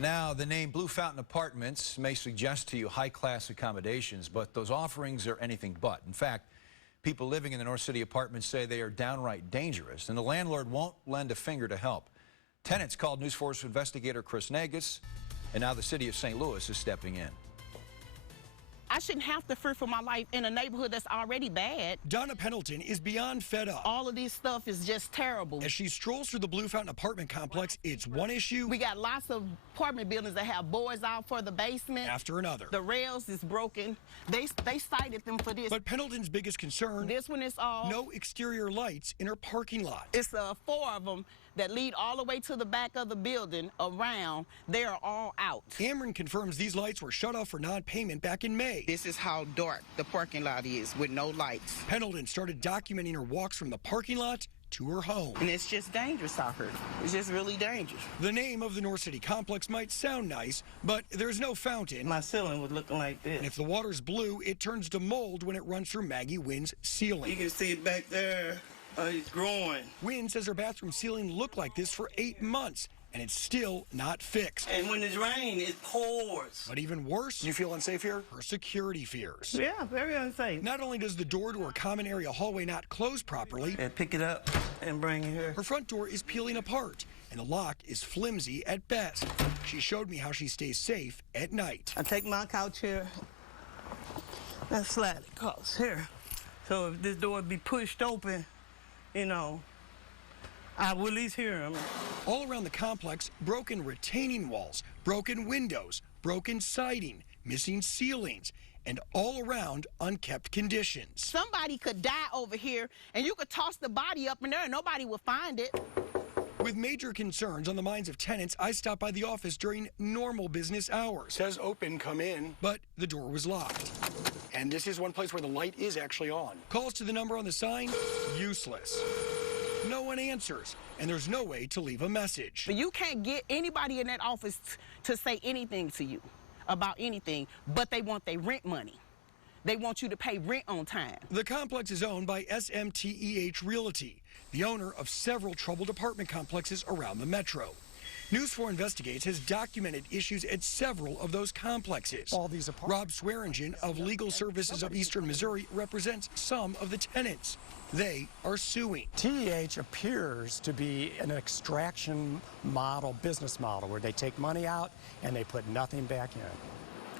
Now, the name Blue Fountain Apartments may suggest to you high-class accommodations, but those offerings are anything but. In fact, people living in the North City apartments say they are downright dangerous, and the landlord won't lend a finger to help. Tenants called News 4's investigator Chris Negus, and now the city of St. Louis is stepping in. I shouldn't have to fear for my life in a neighborhood that's already bad. Donna Pendleton is beyond fed up. All of this stuff is just terrible. As she strolls through the Blue Fountain apartment complex, it's one issue. We got lots of apartment buildings that have boards out for the basement. After another. The rails is broken. They cited them for this. But Pendleton's biggest concern, this one is all. No exterior lights in her parking lot. It's 4 of them that lead all the way to the back of the building around. They are all out. Cameron confirms these lights were shut off for non-payment back in May. This is how dark the parking lot is with no lights. Pendleton started documenting her walks from the parking lot to her home. And it's just dangerous out here. It's just really dangerous. The name of the North City complex might sound nice, but there's no fountain. My ceiling was looking like this. And if the water's blue, it turns to mold when it runs through Maggie Wynn's ceiling. You can see it back there. It's growing. Wynn says her bathroom ceiling looked like this for 8 months, and it's still not fixed. And when it's rain, it pours. But even worse, you feel unsafe here? Her security fears. Yeah, very unsafe. Not only does the door to her common area hallway not close properly, and pick it up and bring it here. Her front door is peeling apart, and the lock is flimsy at best. She showed me how she stays safe at night. I take my couch here and slide it across here. So if this door be pushed open, you know, I will at least hear them. All around the complex, broken retaining walls, broken windows, broken siding, missing ceilings, and all around unkept conditions. Somebody could die over here, and you could toss the body up in there and nobody would find it. With major concerns on the minds of tenants, I stopped by the office during normal business hours. Says open, come in. But the door was locked. And this is one place where the light is actually on. Calls to the number on the sign, useless. No one answers, and there's no way to leave a message. But you can't get anybody in that office to say anything to you about anything, but they want their rent money. They want you to pay rent on time. The complex is owned by SMTEH Realty, the owner of several troubled apartment complexes around the metro. News 4 Investigates has documented issues at several of those complexes. All these Rob Swearingen of Legal Services of Eastern Missouri represents some of the tenants. They are suing. TEH appears to be an extraction model, business model, where they take money out and they put nothing back in.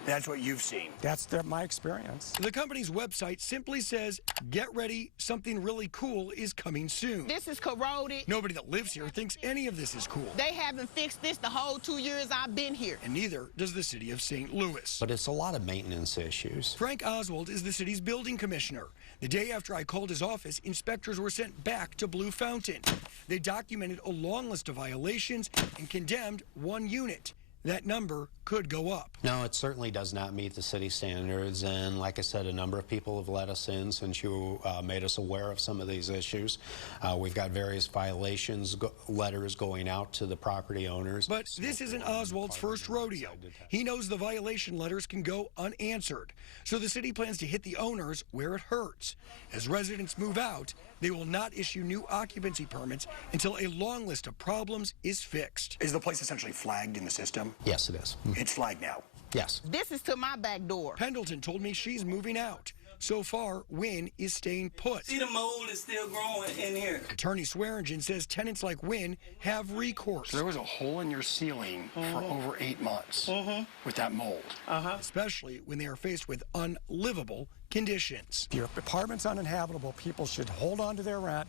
That's what you've seen. That's my experience. The company's website simply says, get ready, something really cool is coming soon. This is corroded. Nobody that lives here thinks any of this is cool. They haven't fixed this the whole 2 years I've been here. And neither does the city of St. Louis. But it's a lot of maintenance issues. Frank Oswald is the city's building commissioner. The day after I called his office, inspectors were sent back to Blue Fountain. They documented a long list of violations and condemned 1 unit. That number could go up. No, it certainly does not meet the city standards, and like I said, a number of people have let us in since you made us aware of some of these issues. We've got various violations letters going out to the property owners. But this isn't Oswald's first rodeo. He knows the violation letters can go unanswered. So the city plans to hit the owners where it hurts. As residents move out, they will not issue new occupancy permits until a long list of problems is fixed. Is the place essentially flagged in the system? Yes, it is. It's flagged now. Yes. This is to my back door. Pendleton told me she's moving out. So far, Wynn is staying put. See, the mold is still growing in here. Attorney Swearingen says tenants like Wynn have recourse. There was a hole in your ceiling for over 8 months with that mold, especially when they are faced with unlivable conditions. If your apartment's uninhabitable, people should hold on to their rent,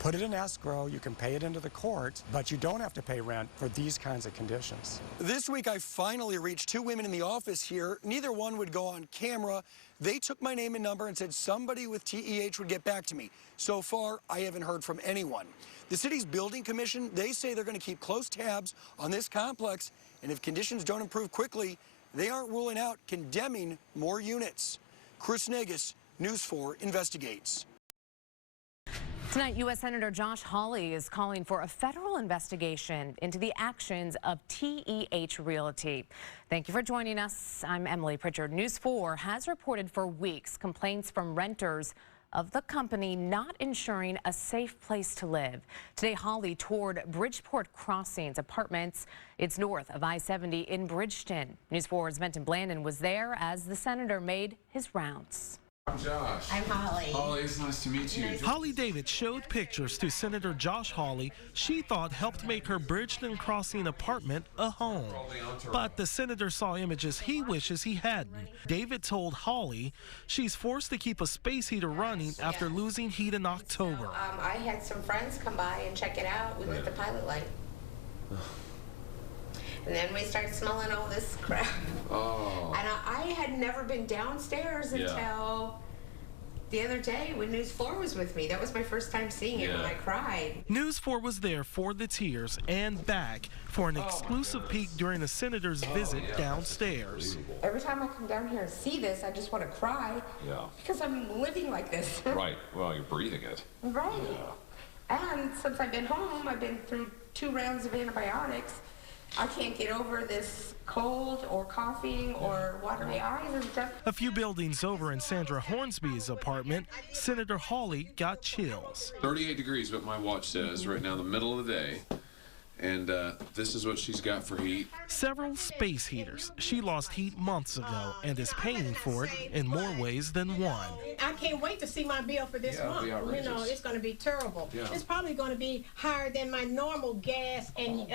put it in escrow, you can pay it into the court, but you don't have to pay rent for these kinds of conditions. This week, I finally reached 2 women in the office here. Neither one would go on camera. They took my name and number and said somebody with TEH would get back to me. So far, I haven't heard from anyone. The city's building commission, they say they're going to keep close tabs on this complex, and if conditions don't improve quickly, they aren't ruling out condemning more units. Chris Negus, News 4 Investigates. Tonight, U.S. Senator Josh Hawley is calling for a federal investigation into the actions of TEH Realty. Thank you for joining us. I'm Emily Pritchard. News 4 has reported for weeks complaints from renters of the company not ensuring a safe place to live. Today, Holly toured Bridgeport Crossings Apartments. It's north of I-70 in Bridgeton. News 4's Benton Blandon was there as the senator made his rounds. I'm Josh. I'm Holly. Holly, it's nice to meet you. Holly David showed pictures to Senator Josh Hawley she thought helped make her Bridgeton Crossing apartment a home. But the senator saw images he wishes he hadn't. David told Hawley she's forced to keep a space heater running after losing heat in October. I had some friends come by and check it out. We lit the pilot light. And then we started smelling all this crap. Oh. And I had never been downstairs until the other day when News 4 was with me. That was my first time seeing it and I cried. News 4 was there for the tears and back for an exclusive peek during the senator's visit downstairs. Every time I come down here and see this, I just want to cry. Yeah. Because I'm living like this. Right. Well, you're breathing it. Right. Yeah. And since I've been home, I've been through 2 rounds of antibiotics. I can't get over this cold or coughing or watery eyes and stuff. A few buildings over in Sandra Hornsby's apartment, Senator Hawley got chills. 38 degrees, what my watch says, right now in the middle of the day. And this is what she's got for heat. Several space heaters. She lost heat months ago and is paying for it in more ways than one. I can't wait to see my bill for this month. You know, it's going to be terrible. Yeah. It's probably going to be higher than my normal gas and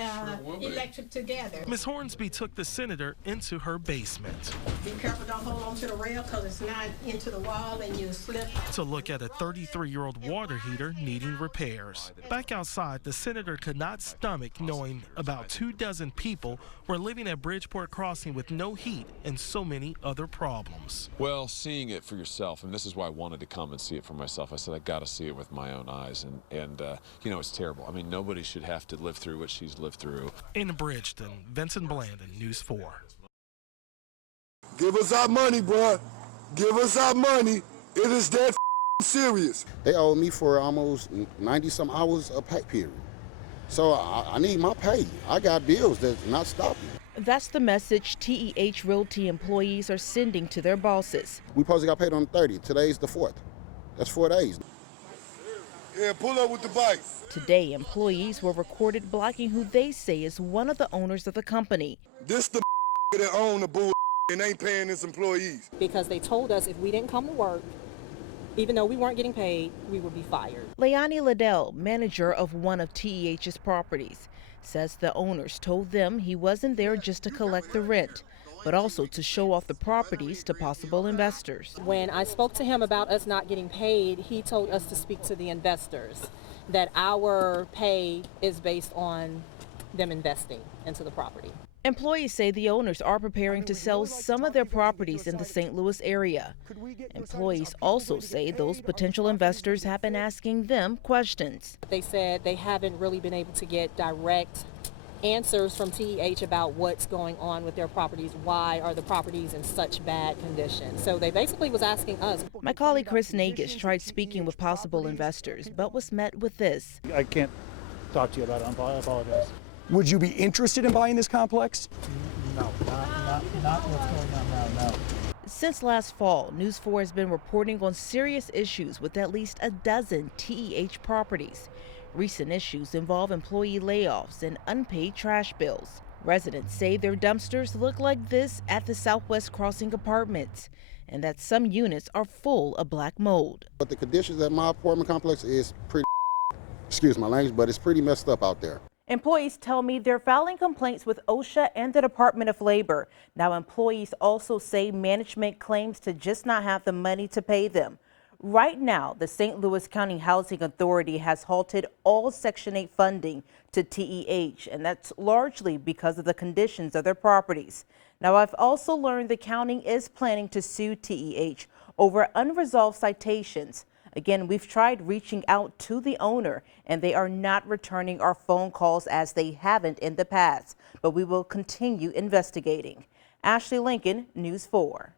electric together. Ms. Hornsby took the senator into her basement Be careful, don't hold on to the rail because it's not into the wall and you slip. to look at a 33-year-old water heater needing repairs. Back outside, the senator could not stomach knowing about 24 people were living at Bridgeport Crossing with no heat and so many other problems. Well, seeing it for yourself, and this is why I wanted to come and see it for myself. I said, I got to see it with my own eyes. And you know, it's terrible. I mean, nobody should have to live through what she's lived through. In Bridgeton, Vincent Blandon, News 4. Give us our money, bro. Give us our money. It is that serious. They owe me for almost 90-some hours of pay period. So I need my pay. I got bills that's not stopping. That's the message TEH Realty employees are sending to their bosses. We supposed to got paid on the 30th. Today's the 4th. That's 4 days. Yeah, pull up with the bike. Today, employees were recorded blocking who they say is one of the owners of the company. This the that own the bull and ain't paying his employees. Because they told us if we didn't come to work, even though we weren't getting paid, we would be fired. Leonie Liddell, manager of one of TEH's properties, says the owners told them he wasn't there just to collect the rent, but also to show off the properties to possible investors. When I spoke to him about us not getting paid, he told us to speak to the investors, that our pay is based on them investing into the property. Employees say the owners are preparing to sell some of their properties in the St. Louis area. Employees also say those potential investors have been asking them questions. They said they haven't really been able to get direct answers from TEH about what's going on with their properties. Why are the properties in such bad condition? So they basically was asking us. My colleague Chris Nagus tried speaking with possible investors, but was met with this. I can't talk to you about it. I apologize. Would you be interested in buying this complex? No, not what's going on now, no. Since last fall, News 4 has been reporting on serious issues with at least a dozen TEH properties. Recent issues involve employee layoffs and unpaid trash bills. Residents say their dumpsters look like this at the Southwest Crossing apartments, and that some units are full of black mold. But the conditions at my apartment complex is pretty, excuse my language, but it's pretty messed up out there. Employees tell me they're filing complaints with OSHA and the Department of Labor. Now, employees also say management claims to just not have the money to pay them. Right now, the St. Louis County Housing Authority has halted all Section 8 funding to TEH, and that's largely because of the conditions of their properties. Now, I've also learned the county is planning to sue TEH over unresolved citations. Again, we've tried reaching out to the owner, and they are not returning our phone calls as they haven't in the past, but we will continue investigating. Ashley Lincoln, News 4.